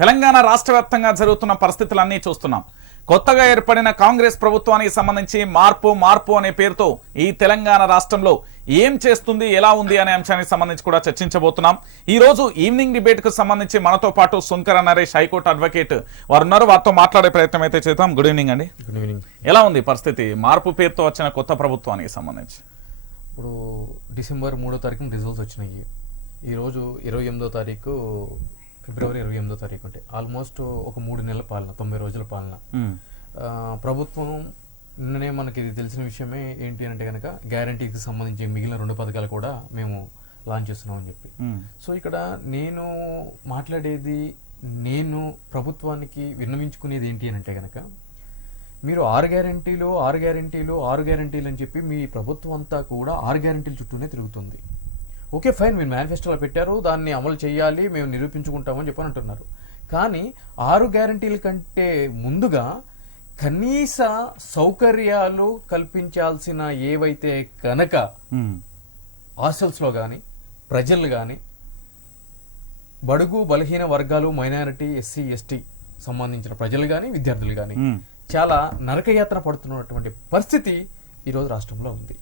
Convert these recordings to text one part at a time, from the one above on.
తెలంగాణ రాష్ట్ర వ్యాప్తంగా జరుగుతున్న పరిస్థితులన్నీ చూస్తున్నాం. కొత్తగా ఏర్పడిన కాంగ్రెస్ ప్రభుత్వానికి సంబంధించి మార్పు అనే పేరుతో ఈ తెలంగాణ రాష్ట్రంలో ఏం చేస్తుంది, ఎలా ఉంది అనే అంశానికి సంబంధించి కూడా చర్చించబోతున్నాం. ఈ రోజు ఈవినింగ్ డిబేట్ కు సంబంధించి మనతో పాటు సుంకర నరేష్ హైకోర్టు అడ్వకేట్ వారు ఉన్నారు. వారితో మాట్లాడే ప్రయత్నం అయితే చేద్దాం. గుడ్ ఈవినింగ్ అండి. Good evening. ఎలా ఉంది పరిస్థితి మార్పు పేరుతో వచ్చిన కొత్త ప్రభుత్వానికి సంబంధించి? ఇప్పుడు డిసెంబర్ 3వ తారీఖున రిజల్ట్స్ వచ్చినాయి. ఈరోజు 28వ తారీఖు, ఫిబ్రవరి 28వ తారీఖు, అంటే ఆల్మోస్ట్ ఒక 3 నెలల పాలన, 90 రోజుల పాలన. ప్రభుత్వం నిన్ననే మనకి ఇది తెలిసిన విషయమే ఏంటి అంటే కనుక గ్యారంటీకి సంబంధించి మిగిలిన 2 పథకాలు కూడా మేము లాంచ్ చేస్తున్నామని చెప్పి. సో ఇక్కడ నేను మాట్లాడేది, నేను ప్రభుత్వానికి విన్నవించుకునేది ఏంటి అని అంటే కనుక, మీరు 6 గ్యారంటీలు అని చెప్పి మీ ప్రభుత్వం అంతా కూడా 6 గ్యారంటీల చుట్టూనే తిరుగుతుంది. ఓకే ఫైన్, మీరు మేనిఫెస్టోలో పెట్టారు, దాన్ని అమలు చేయాలి, మేము నిరూపించుకుంటామని చెప్పని అంటున్నారు. కానీ 6 గ్యారంటీల కంటే ముందుగా కనీస సౌకర్యాలు కల్పించాల్సిన ఏవైతే కనుక హాస్టల్స్లో కానీ, ప్రజలు కానీ, బడుగు బలహీన వర్గాలు, మైనారిటీ, ఎస్సీ ఎస్టీ సంబంధించిన ప్రజలు కానీ, విద్యార్థులు కానీ చాలా నరకయాత్ర పడుతున్నటువంటి పరిస్థితి ఈరోజు రాష్ట్రంలో ఉంది.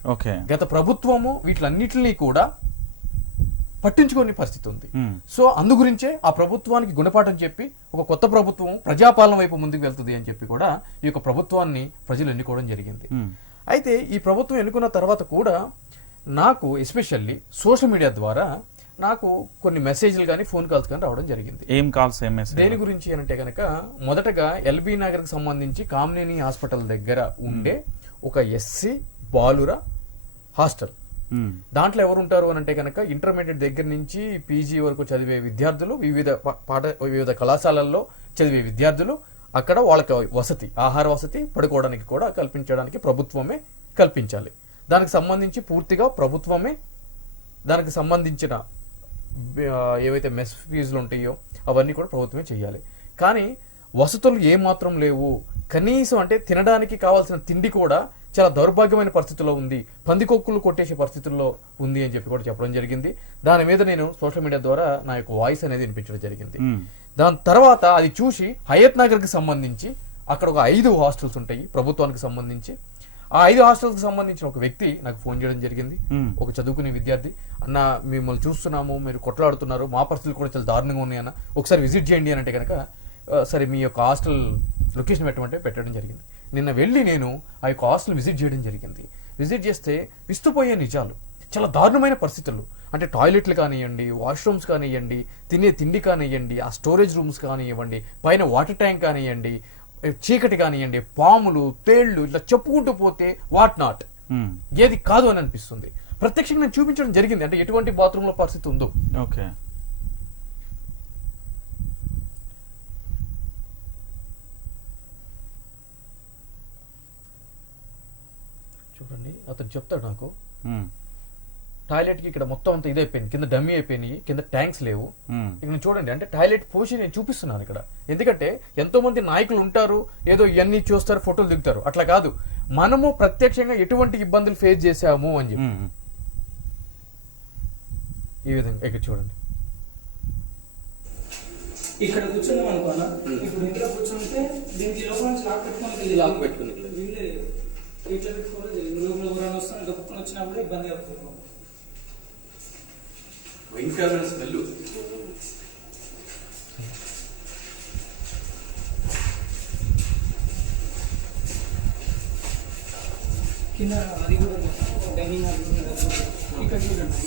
గత ప్రభుత్వము వీటిలన్నిటినీ కూడా పట్టించుకోని పరిస్థితి ఉంది. సో అందు గురించే ఆ ప్రభుత్వానికి గుణపాఠం చెప్పి ఒక కొత్త ప్రభుత్వం ప్రజాపాలన వైపు ముందుకు వెళ్తుంది అని చెప్పి కూడా ఈ యొక్క ప్రభుత్వాన్ని ప్రజలు ఎన్నుకోవడం జరిగింది. అయితే ఈ ప్రభుత్వం ఎన్నుకున్న తర్వాత కూడా నాకు ఎస్పెషల్లీ సోషల్ మీడియా ద్వారా నాకు కొన్ని మెసేజ్లు కానీ, ఫోన్ కాల్స్ కానీ రావడం జరిగింది. ఏం కాల్స్, ఏం మెసేజ్? దేని గురించి అంటే కనుక, మొదటగా ఎల్బీ నగర్కి సంబంధించి కామినేని హాస్పిటల్ దగ్గర ఉండే ఒక ఎస్సీ బాలుర హాస్టల్, దాంట్లో ఎవరు ఉంటారు అని అంటే కనుక ఇంటర్మీడియట్ దగ్గర నుంచి పీజీ వరకు చదివే విద్యార్థులు, వివిధ కళాశాలల్లో చదివే విద్యార్థులు, అక్కడ వాళ్ళకి వసతి, ఆహార వసతి, పడుకోవడానికి కూడా కల్పించడానికి ప్రభుత్వమే కల్పించాలి. దానికి సంబంధించి పూర్తిగా ప్రభుత్వమే దానికి సంబంధించిన ఏవైతే మెస్ ఫీజులు ఉంటాయో అవన్నీ కూడా ప్రభుత్వమే చేయాలి. కానీ వసతులు ఏమాత్రం లేవు. కనీసం అంటే తినడానికి కావాల్సిన తిండి కూడా చాలా దౌర్భాగ్యమైన పరిస్థితుల్లో ఉంది, పందికొక్కులు కొట్టేసే పరిస్థితుల్లో ఉంది అని చెప్పి కూడా చెప్పడం జరిగింది. దాని మీద నేను సోషల్ మీడియా ద్వారా నా యొక్క వాయిస్ అనేది వినిపించడం జరిగింది. దాని తర్వాత అది చూసి హయత్ నగర్కి సంబంధించి అక్కడ ఒక 5 హాస్టల్స్ ఉంటాయి ప్రభుత్వానికి సంబంధించి. ఆ 5 హాస్టల్కి సంబంధించిన ఒక వ్యక్తి నాకు ఫోన్ చేయడం జరిగింది. ఒక చదువుకునే విద్యార్థి, అన్న మిమ్మల్ని చూస్తున్నాము, మీరు కొట్లాడుతున్నారు, మా పరిస్థితులు కూడా చాలా దారుణంగా ఉన్నాయి అన్న, ఒకసారి విజిట్ చేయండి అని అంటే కనుక సరే మీ యొక్క హాస్టల్ లొకేషన్ పెట్టమంటే పెట్టడం జరిగింది. నిన్న వెళ్ళి నేను ఆ యొక్క హాస్టల్ విజిట్ చేయడం జరిగింది. విజిట్ చేస్తే విస్తుపోయే నిజాలు, చాలా దారుణమైన పరిస్థితులు. అంటే టాయిలెట్లు కానివ్వండి, వాష్రూమ్స్ కానివ్వండి, తినే తిండి కానివ్వండి, ఆ స్టోరేజ్ రూమ్స్ కానివ్వండి, పైన వాటర్ ట్యాంక్ కానివ్వండి, చీకటి కానివ్వండి, పాములు, తేళ్లు, ఇట్లా చెప్పుకుంటూ పోతే వాట్ నాట్ ఏది కాదు అని అనిపిస్తుంది. ప్రత్యక్షంగా నేను చూపించడం జరిగింది, అంటే ఎటువంటి బాత్రూమ్ లో పరిస్థితి ఉందో. ఓకే, చూడండి, అతను చెప్తాడు నాకు, టాయిలెట్ కి ఇక్కడ మొత్తం అంతా ఇదైపోయింది, కింద డమ్మీ అయిపోయినాయి, కింద ట్యాంక్స్ లేవు. ఇక్కడ చూడండి, అంటే టాయిలెట్ పోసి నేను చూపిస్తున్నాను ఇక్కడ. ఎందుకంటే ఎంతో మంది నాయకులు ఉంటారు, ఏదో ఇవన్నీ చూస్తారు, ఫోటోలు దిగుతారు. అట్లా కాదు, మనము ప్రత్యక్షంగా ఎటువంటి ఇబ్బందులు ఫేస్ చేశాము అని చెప్పి ఈ విధంగా ఇక్కడ చూడండి. ఇక్కడ కూర్చున్నాం అనుకోనా, ఇప్పుడు ఇంట్లో కూర్చుంటే దీనికి లోపల నుంచి లాక్ పెట్టుకుని ఇట్లా పెట్టుకోవాలి. లోపల ఎవరైనా వస్తాను గొప్పని వచ్చినప్పుడు ఇబ్బంది అవుతుంది. భయంకరమైన స్మెల్. కింద అది కూడా డైనింగ్ హాల్ ఇక్కడ చూడండి,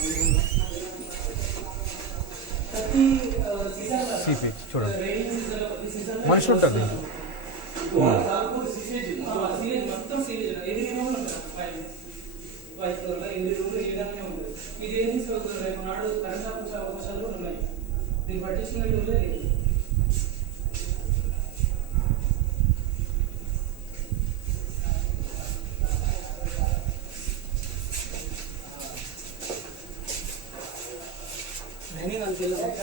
చూడండి మనుషులు ఉంటారు. ఇది ఏం రేపు నాడు కరెంట్ ఆఫీస్ అవకాశాలు కూడా ఉన్నాయి. దీన్ని పట్టించుకునే లేదు. డైనింగ్ హాల్కి వెళ్ళాక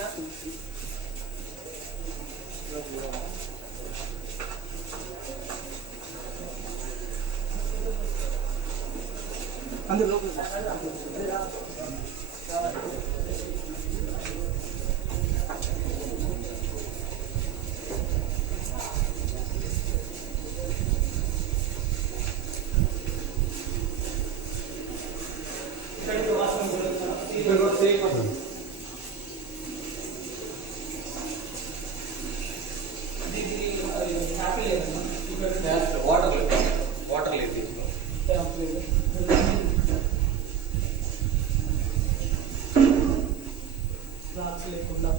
అందులో ట్యాప్ లేదమ్మా, ఇక్కడ వాటర్ లేదు. ట్యాప్ లేదు. ఫ్లాట్స్ లేకుండా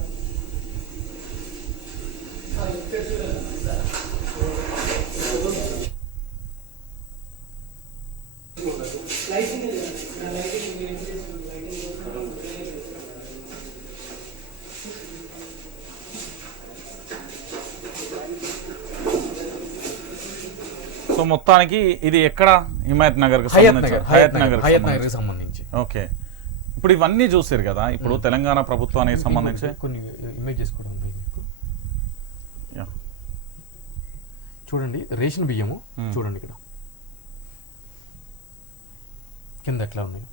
ఇక్కడ చూడండి. లైటింగ్ లేదు, లైటింగ్ సో మొత్తానికి ఇది ఎక్కడ హిమాయత్ నగర్ హయత్ నగర్ కి సంబంధించి సంబంధించి. ఓకే, ఇప్పుడు ఇవన్నీ చూసారు కదా, ఇప్పుడు తెలంగాణ ప్రభుత్వానికి సంబంధించి కొన్ని ఇమేజెస్ కూడా ఉన్నాయి మీకు. చూడండి రేషన్ బియ్యము చూడండి ఇక్కడ కింద ఎట్లా ఉన్నాయి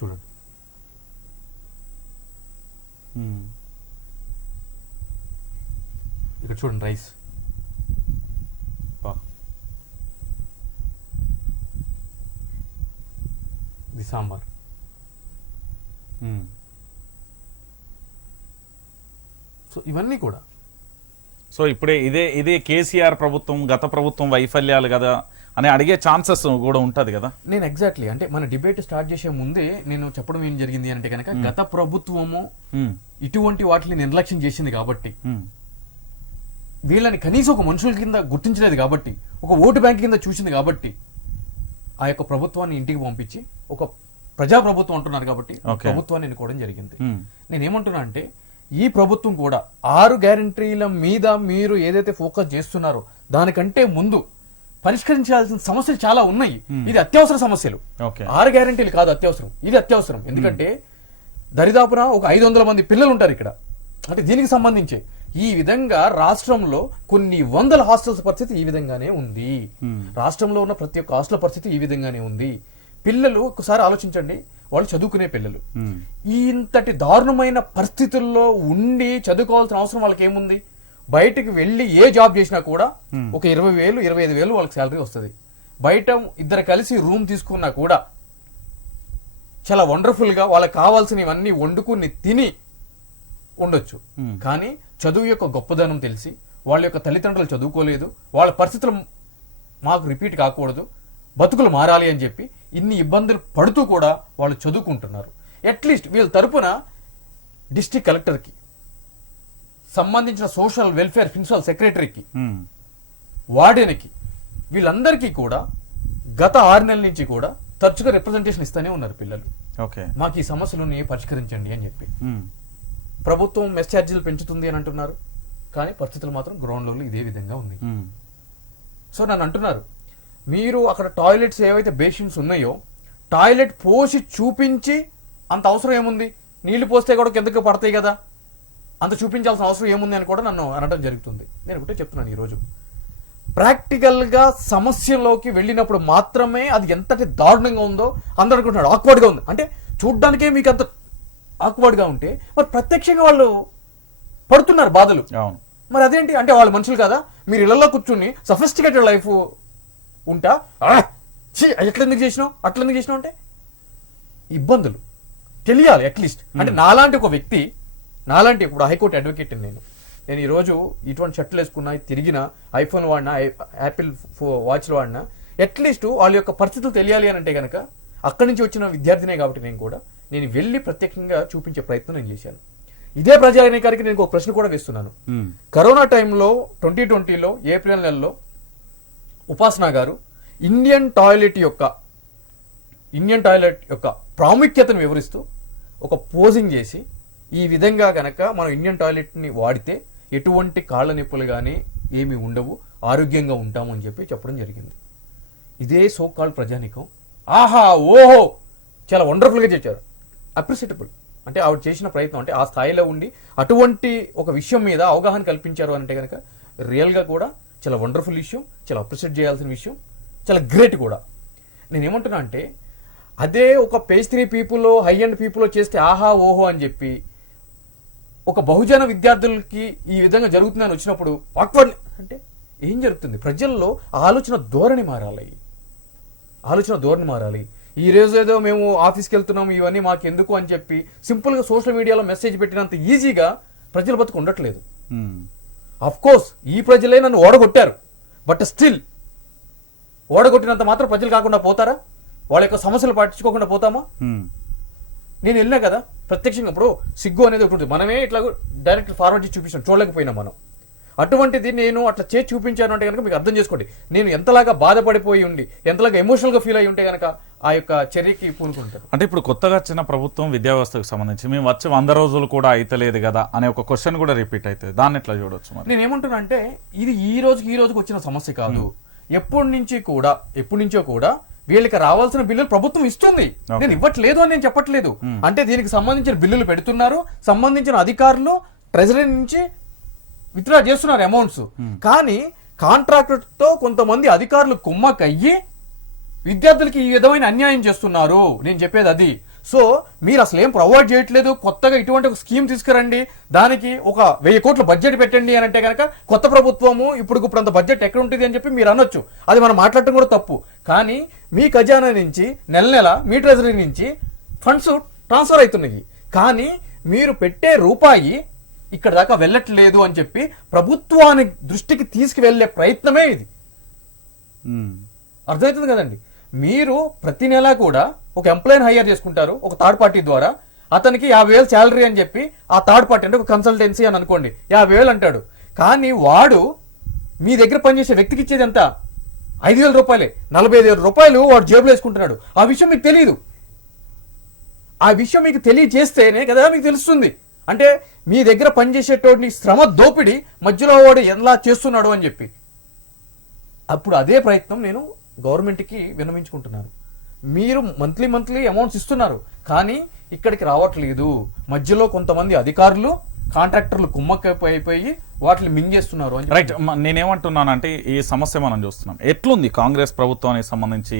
చూడండి. ఇక్కడ చూడండి రైస్, ఇది సాంబార్. సో ఇవన్నీ కూడా సో ఇప్పుడే ఇదే కేసీఆర్ ప్రభుత్వం గత ప్రభుత్వం వైఫల్యాలు కదా అని అడిగే ఛాన్సెస్ కూడా ఉంటది కదా. నేను ఎగ్జాక్ట్లీ అంటే మన డిబేట్ స్టార్ట్ చేసే ముందే నేను చెప్పడం ఏం జరిగింది అంటే కనుక గత ప్రభుత్వము ఇటువంటి వాటిని నిర్లక్ష్యం చేసింది కాబట్టి, వీళ్ళని కనీసం ఒక మనుషుల కింద గుర్తించలేదు కాబట్టి, ఒక ఓటు బ్యాంక్ కింద చూసింది కాబట్టి ఆ యొక్క ప్రభుత్వాన్ని ఇంటికి పంపించి ఒక ప్రజా ప్రభుత్వం అంటున్నారు కాబట్టి ప్రభుత్వాన్ని ఎన్నుకోవడం జరిగింది. నేనేమంటున్నా అంటే ఈ ప్రభుత్వం కూడా 6 గ్యారంటీల మీద మీరు ఏదైతే ఫోకస్ చేస్తున్నారో దానికంటే ముందు పరిష్కరించాల్సిన సమస్యలు చాలా ఉన్నాయి. ఇది అత్యవసర సమస్యలు. 6 గ్యారంటీలు కాదు అత్యవసరం, ఇది అత్యవసరం. ఎందుకంటే దరిదాపున ఒక 500 మంది పిల్లలు ఉంటారు ఇక్కడ. అంటే దీనికి సంబంధించి ఈ విధంగా రాష్ట్రంలో కొన్ని వందల హాస్టల్స్ పరిస్థితి ఈ విధంగానే ఉంది. రాష్ట్రంలో ఉన్న ప్రతి ఒక్క హాస్టల్ పరిస్థితి ఈ విధంగానే ఉంది. పిల్లలు ఒకసారి ఆలోచించండి, వాళ్ళు చదువుకునే పిల్లలు ఇంతటి దారుణమైన పరిస్థితుల్లో ఉండి చదువుకోవాల్సిన అవసరం వాళ్ళకి ఏముంది? బయటకు వెళ్ళి ఏ జాబ్ చేసినా కూడా ఒక 20,000 25,000 వాళ్ళకి శాలరీ వస్తుంది. బయట ఇద్దరు కలిసి రూమ్ తీసుకున్నా కూడా చాలా వండర్ఫుల్ గా వాళ్ళకి కావాల్సినవన్నీ వండుకుని తిని ఉండొచ్చు. కానీ చదువు యొక్క గొప్పదనం తెలిసి వాళ్ళ యొక్క తల్లిదండ్రులు చదువుకోలేదు, వాళ్ళ పరిస్థితులు మాకు రిపీట్ కాకూడదు, బతుకులు మారాలి అని చెప్పి ఇన్ని ఇబ్బందులు పడుతూ కూడా వాళ్ళు చదువుకుంటున్నారు. అట్లీస్ట్ వీళ్ళ తరపున డిస్ట్రిక్ట్ కలెక్టర్కి సంబంధించిన సోషల్ వెల్ఫేర్ ప్రిన్సిపల్ సెక్రటరీకి, వార్డెన్కి, వీళ్ళందరికీ కూడా గత 6 నెలల నుంచి కూడా తరచుగా రిప్రజెంటేషన్ ఇస్తూనే ఉన్నారు పిల్లలు. మాకు ఈ సమస్యలను పరిష్కరించండి అని చెప్పి. ప్రభుత్వం మెస్ ఛార్జీలు పెంచుతుంది అని అంటున్నారు, కానీ పరిస్థితులు మాత్రం గ్రౌండ్ లెవెల్ ఇదే విధంగా ఉంది. సో నన్ను అంటున్నారు, మీరు అక్కడ టాయిలెట్స్ ఏవైతే బేసిన్స్ ఉన్నాయో టాయిలెట్ పోసి చూపించి అంత అవసరం ఏముంది? నీళ్లు పోస్తే కూడా కిందకి పడతాయి కదా, అంత చూపించాల్సిన అవసరం ఏముంది అని కూడా నన్ను అనడం జరుగుతుంది. నేను ఒకటే చెప్తున్నాను, ఈరోజు ప్రాక్టికల్గా సమస్యలోకి వెళ్ళినప్పుడు మాత్రమే అది ఎంతటి దారుణంగా ఉందో అందరూ అనుకుంటున్నాడు. ఆక్వర్డ్గా ఉంది అంటే చూడ్డానికే మీకు అంత ఆక్వర్డ్గా ఉంటే మరి ప్రత్యక్షంగా వాళ్ళు పడుతున్నారు బాధలు. మరి అదేంటి అంటే వాళ్ళు మనుషులు కదా? మీరు ఇళ్లలో కూర్చుని సఫిస్టికేటెడ్ లైఫ్ ఉంటా ఎట్లెందుకు చేసినావు అట్లెందుకు చేసినావు అంటే ఇబ్బందులు తెలియాలి అట్లీస్ట్. అంటే నాలాంటి ఒక వ్యక్తి, నాలాంటి ఇప్పుడు హైకోర్టు అడ్వకేట్ నేను ఈరోజు ఇటువంటి షర్ట్లు వేసుకున్నా, తిరిగిన ఐఫోన్ వాడినా, యాపిల్ వాచ్లు వాడినా, అట్లీస్ట్ వాళ్ళ యొక్క పరిస్థితులు తెలియాలి అని అంటే కనుక అక్కడి నుంచి వచ్చిన విద్యార్థినే కాబట్టి నేను వెళ్ళి ప్రత్యేకంగా చూపించే ప్రయత్నం నేను చేశాను. ఇదే ప్రజానికానికి నేను ఒక ప్రశ్న కూడా వేస్తున్నాను. కరోనా టైంలో 2020లో ఏప్రిల్ నెలలో ఉపాసన గారు ఇండియన్ టాయిలెట్ యొక్క ప్రాముఖ్యతను వివరిస్తూ ఒక పోజింగ్ చేసి ఈ విధంగా గనక మనం ఇండియన్ టాయిలెట్ని వాడితే ఎటువంటి కాళ్ళ నొప్పులు కానీ ఏమీ ఉండవు, ఆరోగ్యంగా ఉంటాము అని చెప్పి చెప్పడం జరిగింది. ఇదే సోకాల్ ప్రజానికం ఆహా ఓహో చాలా వండర్ఫుల్గా చేశారు, అప్రిషియటబుల్. అంటే ఆవిడ చేసిన ప్రయత్నం అంటే ఆ స్థాయిలో ఉండి అటువంటి ఒక విషయం మీద అవగాహన కల్పించారు అంటే కనుక రియల్గా కూడా చాలా వండర్ఫుల్ విషయం, చాలా అప్రిషియేట్ చేయాల్సిన విషయం, చాలా గ్రేట్ కూడా. నేనేమంటున్నా అంటే అదే ఒక page 3 people, high and people చేస్తే ఆహా ఓహో అని చెప్పి ఒక బహుజన విద్యార్థులకి ఈ విధంగా జరుగుతుందని వచ్చినప్పుడు ఆక్వర్డ్ అంటే ఏం జరుగుతుంది? ప్రజల్లో ఆలోచన ధోరణి మారాలి. ఈ రోజు ఏదో మేము ఆఫీస్కి వెళ్తున్నాం ఇవన్నీ మాకు ఎందుకు అని చెప్పి సింపుల్గా సోషల్ మీడియాలో మెసేజ్ పెట్టినంత ఈజీగా ప్రజల బతుకు ఉండట్లేదు. అఫ్ కోర్స్ ఈ ప్రజలే నన్ను ఓడగొట్టారు, బట్ స్టిల్ ఓడగొట్టినంత మాత్రం ప్రజలు కాకుండా పోతారా? వాళ్ళ యొక్క సమస్యలు పట్టించుకోకుండా పోతామా? నేను వెళ్ళినా కదా ప్రత్యక్షంగా. ఇప్పుడు సిగ్గు అనేది ఒకటి ఉంటుంది, మనమే ఇట్లా డైరెక్ట్ ఫార్వర్డ్ చేసి చూపించాం, చూడలేకపోయినా మనం. అటువంటిది నేను అట్లా చేసి చూపించాను అంటే కనుక మీకు అర్థం చేసుకోండి నేను ఎంతలాగా బాధపడిపోయి ఉండి, ఎంతలాగా ఎమోషనల్ గా ఫీల్ అయి ఉంటే కనుక ఆ యొక్క చర్యకి పూనుకుంటారు. అంటే ఇప్పుడు కొత్తగా వచ్చిన ప్రభుత్వం విద్యా వ్యవస్థకు సంబంధించి మేము వచ్చి 100 రోజులు కూడా అయితలేదు కదా అనే ఒక క్వశ్చన్ కూడా రిపీట్ అవుతుంది, దాన్ని ఎట్లా చూడొచ్చు? మరి నేను ఏమంటున్నా అంటే ఇది ఈ రోజుకి వచ్చిన సమస్య కాదు, ఎప్పటి నుంచో కూడా వీళ్ళకి రావాల్సిన బిల్లులు ప్రభుత్వం ఇస్తుంది. నేను ఇవ్వట్లేదు అని నేను చెప్పట్లేదు. అంటే దీనికి సంబంధించిన బిల్లులు పెడుతున్నారు, సంబంధించిన అధికారులు ట్రెజరీ నుంచి విత్డ్రా చేస్తున్నారు అమౌంట్స్. కానీ కాంట్రాక్టర్ తో కొంతమంది అధికారులు కుమ్మకయ్యి విద్యార్థులకి ఈ విధమైన అన్యాయం చేస్తున్నారు. నేను చెప్పేది అది. సో మీరు అసలు ఏం ప్రొవైడ్ చేయట్లేదు, కొత్తగా ఇటువంటి ఒక స్కీమ్ తీసుకురండి, దానికి ఒక 1000 కోట్ల బడ్జెట్ పెట్టండి అని అంటే కనుక కొత్త ప్రభుత్వము ఇప్పుడు అంత బడ్జెట్ ఎక్కడ ఉంటుంది అని చెప్పి మీరు అనొచ్చు. అది మనం మాట్లాడటం కూడా తప్పు. కానీ మీ ఖజానా నుంచి నెల మీ ట్రెజరీ నుంచి ఫండ్స్ ట్రాన్స్ఫర్ అవుతున్నాయి, కానీ మీరు పెట్టే రూపాయి ఇక్కడ దాకా వెళ్ళట్లేదు అని చెప్పి ప్రభుత్వాన్ని దృష్టికి తీసుకువెళ్లే ప్రయత్నమే ఇది. అర్థమవుతుంది కదండి. మీరు ప్రతి నెల కూడా ఒక ఎంప్లాయీని హైర్ చేసుకుంటారు ఒక థర్డ్ పార్టీ ద్వారా, అతనికి 50,000 శాలరీ అని చెప్పి ఆ థర్డ్ పార్టీ అంటే ఒక కన్సల్టెన్సీ అని అనుకోండి 50,000 అంటాడు. కానీ వాడు మీ దగ్గర పనిచేసే వ్యక్తికి ఇచ్చేది ఎంత? 5,000 రూపాయలే. 45,000 రూపాయలు వాడు జేబులో వేసుకుంటున్నాడు. ఆ విషయం మీకు తెలియదు. ఆ విషయం మీకు తెలియజేస్తేనే కదా మీకు తెలుస్తుంది. అంటే మీ దగ్గర పనిచేసేటోడిని శ్రమ దోపిడి మధ్యలో వాడు ఎలా చేస్తున్నాడు అని చెప్పి. అప్పుడు అదే ప్రయత్నం నేను గవర్నమెంట్కి విన్నవించుకుంటున్నాను. మీరు మంత్లీ అమౌంట్స్ ఇస్తున్నారు, కానీ ఇక్కడికి రావట్లేదు. మధ్యలో కొంతమంది అధికారులు కాంట్రాక్టర్లు కుమ్మక్కైపోయి వాటిని మింగేస్తున్నారు అని. రైట్. నేనేమంటున్నానంటే ఈ సమస్య మనం చూస్తున్నాం ఎట్లుంది కాంగ్రెస్ ప్రభుత్వానికి సంబంధించి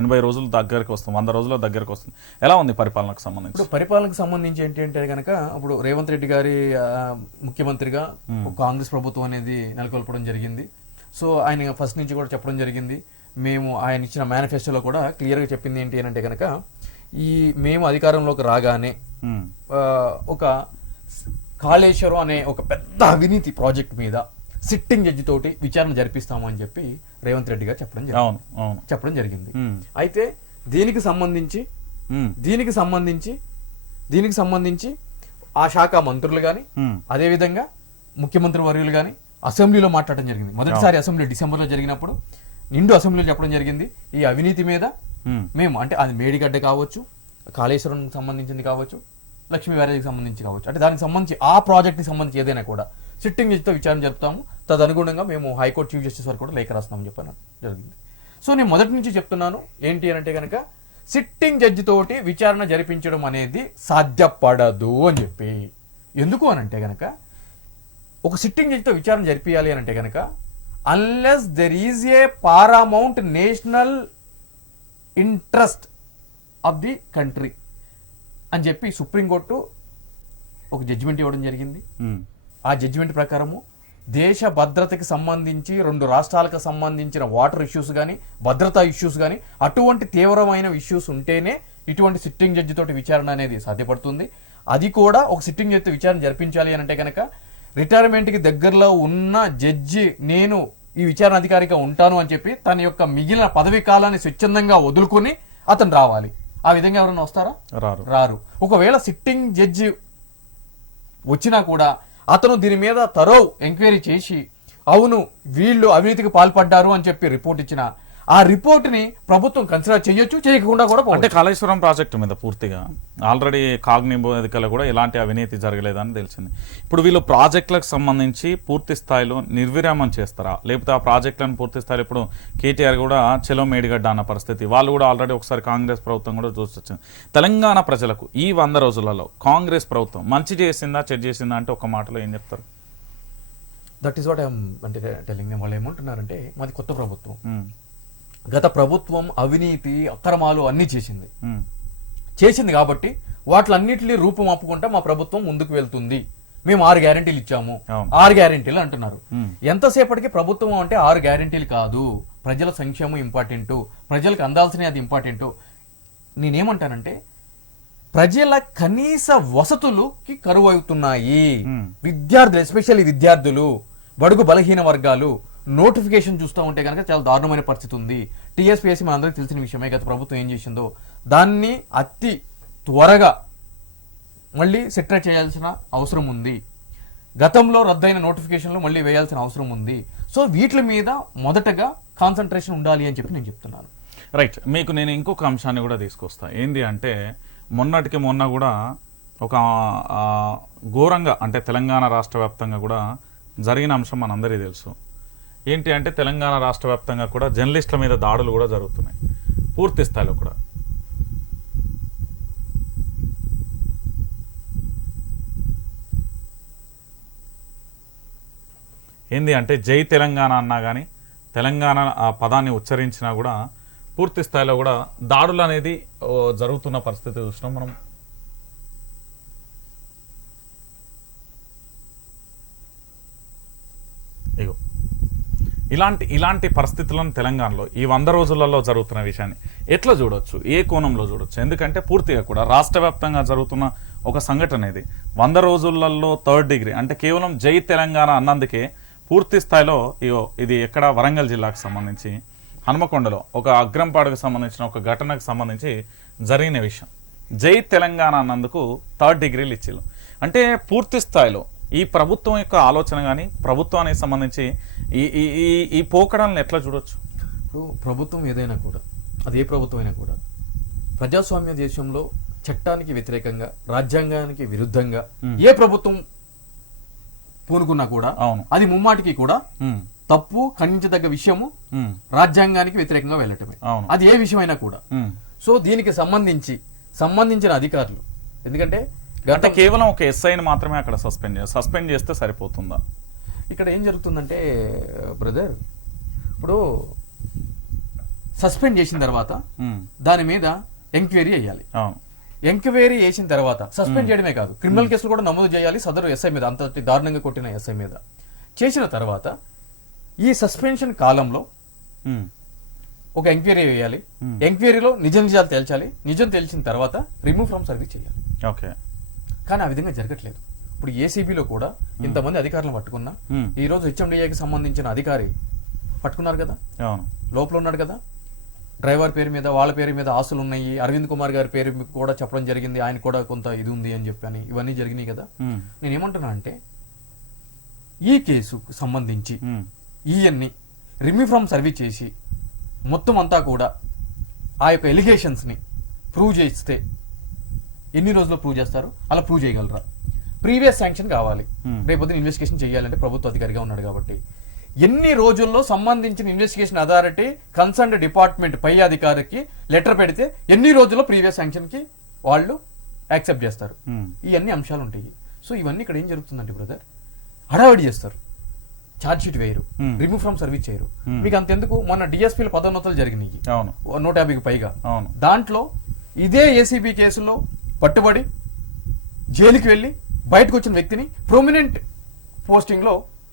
80 రోజులు దగ్గరికి వస్తుంది, 100 రోజుల దగ్గరికి వస్తుంది. ఎలా ఉంది పరిపాలనకు సంబంధించి? ఇప్పుడు పరిపాలనకు సంబంధించి ఏంటి అంటే కనుక ఇప్పుడు రేవంత్ రెడ్డి గారి ముఖ్యమంత్రిగా కాంగ్రెస్ ప్రభుత్వం అనేది నెలకొల్పడం జరిగింది. సో ఆయన ఫస్ట్ నుంచి కూడా చెప్పడం జరిగింది. మేము ఆయన ఇచ్చిన మేనిఫెస్టోలో కూడా క్లియర్గా చెప్పింది ఏంటి అని అంటే కనుక మేము అధికారంలోకి రాగానే ఒక కాళేశ్వరం అనే ఒక పెద్ద అవినీతి ప్రాజెక్ట్ మీద సిట్టింగ్ జడ్జి తోటి విచారణ జరిపిస్తాము అని చెప్పి రేవంత్ రెడ్డి గారు చెప్పడం జరిగింది. అయితే దీనికి సంబంధించి ఆ శాఖ మంత్రులు గాని అదే విధంగా ముఖ్యమంత్రి వర్యులు గాని అసెంబ్లీలో మాట్లాడడం జరిగింది. మొదటిసారి అసెంబ్లీ డిసెంబర్లో జరిగినప్పుడు నిండు అసెంబ్లీలో చెప్పడం జరిగింది. ఈ అవినీతి మీద మేము అంటే అది మేడిగడ్డ కావచ్చు, కాళేశ్వరం సంబంధించింది కావచ్చు, లక్ష్మీ బ్యారేజీకి సంబంధించి కావచ్చు, అంటే దానికి సంబంధించి ఆ ప్రాజెక్ట్కి సంబంధించి ఏదైనా కూడా సిట్టింగ్ జడ్జితో విచారణ జరుపుతాము. తదనుగుణంగా మేము హైకోర్టు చీఫ్ జస్టిస్ వరకు కూడా లేఖ రాస్తామని చెప్పాను జరిగింది. సో నేను మొదటి నుంచి చెప్తున్నాను ఏంటి అంటే కనుక సిట్టింగ్ జడ్జి తోటి విచారణ జరిపించడం అనేది సాధ్యపడదు అని చెప్పి. ఎందుకు అని అంటే కనుక ఒక సిట్టింగ్ జడ్జితో విచారణ జరిపించాలి అని అంటే కనుక unless there is a Paramount national interest of the country అని చెప్పి సుప్రీంకోర్టు ఒక జడ్జిమెంట్ ఇవ్వడం జరిగింది. ఆ జడ్జిమెంట్ ప్రకారము దేశ భద్రతకి సంబంధించి 2 రాష్ట్రాలకు సంబంధించిన వాటర్ ఇష్యూస్ కానీ భద్రతా ఇష్యూస్ కానీ అటువంటి తీవ్రమైన ఇష్యూస్ ఉంటేనే ఇటువంటి సిట్టింగ్ జడ్జి తోటి విచారణ అనేది సాధ్యపడుతుంది. అది కూడా ఒక సిట్టింగ్ జడ్జితో విచారణ జరిపించాలి అని అంటే కనుక రిటైర్మెంట్కి దగ్గరలో ఉన్న జడ్జి నేను ఈ విచారణ అధికారిగా ఉంటాను అని చెప్పి తన యొక్క మిగిలిన పదవీ కాలాన్ని స్వచ్ఛందంగా వదులుకొని అతను రావాలి. ఆ విధంగా ఎవరైనా వస్తారా? రారు. ఒకవేళ సిట్టింగ్ జడ్జి వచ్చినా కూడా అతను దీని మీద తరో ఎంక్వైరీ చేసి అవును వీళ్ళు అవినీతికి పాల్పడ్డారు అని చెప్పి రిపోర్ట్ ఇచ్చిన ఆ రిపోర్ట్ ని ప్రభుత్వం కన్సిడర్ చేయొచ్చు, చేయకుండా కూడా. అంటే కాళేశ్వరం ప్రాజెక్టు మీద పూర్తిగా ఆల్రెడీ కాగ్నిబోధికలో కూడా ఎలాంటి అవినీతి జరగలేదని తెలిసింది. ఇప్పుడు వీళ్ళు ప్రాజెక్టులకు సంబంధించి పూర్తి స్థాయిలో నిర్విరామం చేస్తారా, లేకపోతే ఆ ప్రాజెక్టులను పూర్తి స్థాయిలో ఇప్పుడు కేటీఆర్ కూడా చెలో మేడిగడ్డ అన్న పరిస్థితి, వాళ్ళు కూడా ఆల్రెడీ ఒకసారి కాంగ్రెస్ ప్రభుత్వం కూడా చూసొచ్చింది. తెలంగాణ ప్రజలకు ఈ 100 రోజులలో కాంగ్రెస్ ప్రభుత్వం మంచి చేసిందా చెడు చేసిందా అంటే ఒక మాటలో ఏం చెప్తారు? దట్ ఈస్ వాట్ ఐఎమ్ అంటే టెలింగ్. వాళ్ళు ఏమంటున్నారంటే మాది కొత్త ప్రభుత్వం, గత ప్రభుత్వం అవినీతి అక్రమాలు అన్ని చేసింది కాబట్టి వాటిలన్నింటినీ రూపుమాపుకుంటా మా ప్రభుత్వం ముందుకు వెళ్తుంది. మేము 6 గ్యారెంటీలు ఇచ్చాము. 6 గ్యారెంటీలు అంటున్నారు. ఎంతసేపటికి ప్రభుత్వం అంటే 6 గ్యారెంటీలు కాదు, ప్రజల సంక్షేమం ఇంపార్టెంట్, ప్రజలకు అందాల్సిన అది ఇంపార్టెంట్. నేనేమంటానంటే ప్రజల కనీస వసతులుకి కరువు అవుతున్నాయి. విద్యార్థులు, ఎస్పెషల్లీ విద్యార్థులు, బడుగు బలహీన వర్గాలు నోటిఫికేషన్ చూస్తూ ఉంటే కనుక చాలా దారుణమైన పరిస్థితి ఉంది. టీఎస్పీఎస్సీ మనందరికీ తెలిసిన విషయమే. గత ప్రభుత్వం ఏం చేసిందో దాన్ని అతి త్వరగా మళ్ళీ సెటిల్ చేయాల్సిన అవసరం ఉంది. గతంలో రద్దయిన నోటిఫికేషన్లు మళ్ళీ వేయాల్సిన అవసరం ఉంది. సో వీటి మీద మొదటగా కాన్సన్ట్రేషన్ ఉండాలి అని చెప్పి నేను చెప్తున్నాను. రైట్. మీకు నేను ఇంకొక అంశాన్ని కూడా తీసుకొస్తా. ఏంది అంటే మొన్నటికి మొన్న కూడా ఒక ఘోరంగా అంటే తెలంగాణ రాష్ట్ర వ్యాప్తంగా కూడా జరిగిన అంశం మనందరికీ తెలుసు. ఏంటి అంటే తెలంగాణ రాష్ట్ర వ్యాప్తంగా కూడా జర్నలిస్టుల మీద దాడులు కూడా జరుగుతున్నాయి పూర్తి స్థాయిలో కూడా. ఏంది అంటే జై తెలంగాణ అన్నా కానీ తెలంగాణ ఆ పదాన్ని ఉచ్చరించినా కూడా పూర్తి స్థాయిలో కూడా దాడులు అనేది జరుగుతున్న పరిస్థితి చూసినాం మనం. ఇగో ఇలాంటి పరిస్థితులను తెలంగాణలో ఈ 100 రోజులలో జరుగుతున్న విషయాన్ని ఎట్లా చూడొచ్చు, ఏ కోణంలో చూడొచ్చు? ఎందుకంటే పూర్తిగా కూడా రాష్ట్ర వ్యాప్తంగా జరుగుతున్న ఒక సంఘటన ఇది. 100 రోజులలో 3rd డిగ్రీ అంటే కేవలం జై తెలంగాణ అన్నందుకే పూర్తి స్థాయిలో ఇది ఎక్కడ వరంగల్ జిల్లాకు సంబంధించి హనుమకొండలో ఒక అగ్రంపాడుకు సంబంధించిన ఒక ఘటనకు సంబంధించి జరిగిన విషయం. జై తెలంగాణ అన్నందుకు 3rd డిగ్రీలు ఇచ్చిళ్ళు. అంటే పూర్తి స్థాయిలో ఈ ప్రభుత్వం యొక్క ఆలోచన కానీ ప్రభుత్వానికి సంబంధించి ఈ పోకడాలను ఎట్లా చూడొచ్చు? ఇప్పుడు ప్రభుత్వం ఏదైనా కూడా, అది ఏ ప్రభుత్వం అయినా కూడా, ప్రజాస్వామ్య దేశంలో చట్టానికి వ్యతిరేకంగా, రాజ్యాంగానికి విరుద్ధంగా ఏ ప్రభుత్వం పూనుకున్నా కూడా అది ముమ్మాటికి కూడా తప్పు, ఖండించదగ్గ విషయము, రాజ్యాంగానికి వ్యతిరేకంగా వెళ్ళటమే. అది ఏ విషయమైనా కూడా. సో దీనికి సంబంధించిన అధికారులు, ఎందుకంటే అంటే కేవలం ఒక ఎస్ఐని మాత్రమే అక్కడ సస్పెండ్ చేస్తే సరిపోతుందా? ఇక్కడ ఏం జరుగుతుందంటే బ్రదర్, ఇప్పుడు సస్పెండ్ చేసిన తర్వాత దాని మీద ఎంక్వైరీ చేయాలి. ఎంక్వైరీ చేసిన తర్వాత సస్పెండ్ చేయడమే కాదు, క్రిమినల్ కేసులు కూడా నమోదు చేయాలి సదరు ఎస్ఐ మీద, అంత దారుణంగా కొట్టిన ఎస్ఐ మీద. చేసిన తర్వాత ఈ సస్పెన్షన్ కాలంలో ఒక ఎంక్వైరీ వేయాలి. ఎంక్వైరీలో నిజాలు తేల్చాలి. నిజం తెలిసిన తర్వాత రిమూవ్ ఫ్రమ్ సర్వీస్ చేయాలి. ఓకే. కానీ ఆ విధంగా జరగట్లేదు. ఇప్పుడు ఏసీబీలో కూడా ఇంతమంది అధికారులను పట్టుకున్నా, ఈ రోజు హెచ్ఎండిఏకి సంబంధించిన అధికారి పట్టుకున్నారు కదా, లోపల ఉన్నాడు కదా, డ్రైవర్ పేరు మీద, వాళ్ళ పేరు మీద ఆస్తులు ఉన్నాయి, అరవింద్ కుమార్ గారి పేరు కూడా చెప్పడం జరిగింది, ఆయన కూడా కొంత ఇది ఉంది అని చెప్పని, ఇవన్నీ జరిగినాయి కదా. నేనేమంటున్నా అంటే ఈ కేసుకు సంబంధించి ఈయన్ని రిమూవ్ ఫ్రమ్ సర్వీస్ చేసి మొత్తం అంతా కూడా ఆ యొక్క ఎలిగేషన్స్ని ప్రూవ్ చేస్తే ఎన్ని రోజుల్లో ప్రూవ్ చేస్తారు? అలా ప్రూవ్ చేయగలరా? ప్రీవియస్ శాంక్షన్ కావాలి. రేపొద్దున ఇన్వెస్టిగేషన్ చేయాలంటే ప్రభుత్వ అధికారిగా ఉన్నాడు కాబట్టి ఎన్ని రోజుల్లో సంబంధించిన ఇన్వెస్టిగేషన్ అథారిటీ కన్సర్న్డ్ డిపార్ట్మెంట్ పై అధికారికి లెటర్ పెడితే ఎన్ని రోజుల్లో ప్రీవియస్ శాంక్షన్ కి వాళ్ళు యాక్సెప్ట్ చేస్తారు? ఇవన్నీ అంశాలు ఉంటాయి. సో ఇవన్నీ ఇక్కడ ఏం జరుగుతుందంటే బ్రదర్, హడావిడి చేస్తారు, ఛార్జ్ షీట్ వేయరు, రిమూవ్ ఫ్రమ్ సర్వీస్ చేయరు. మీకు అంతెందుకు, మొన్న డిఎస్పీల పదోన్నతులు జరిగినాయి 150కి పైగా. దాంట్లో ఇదే ఏసీబీ కేసులో పట్టుబడి జైలుకి వెళ్ళి బయటకు వచ్చిన వ్యక్తిని ప్రొమినెంట్ పోస్టింగ్ లో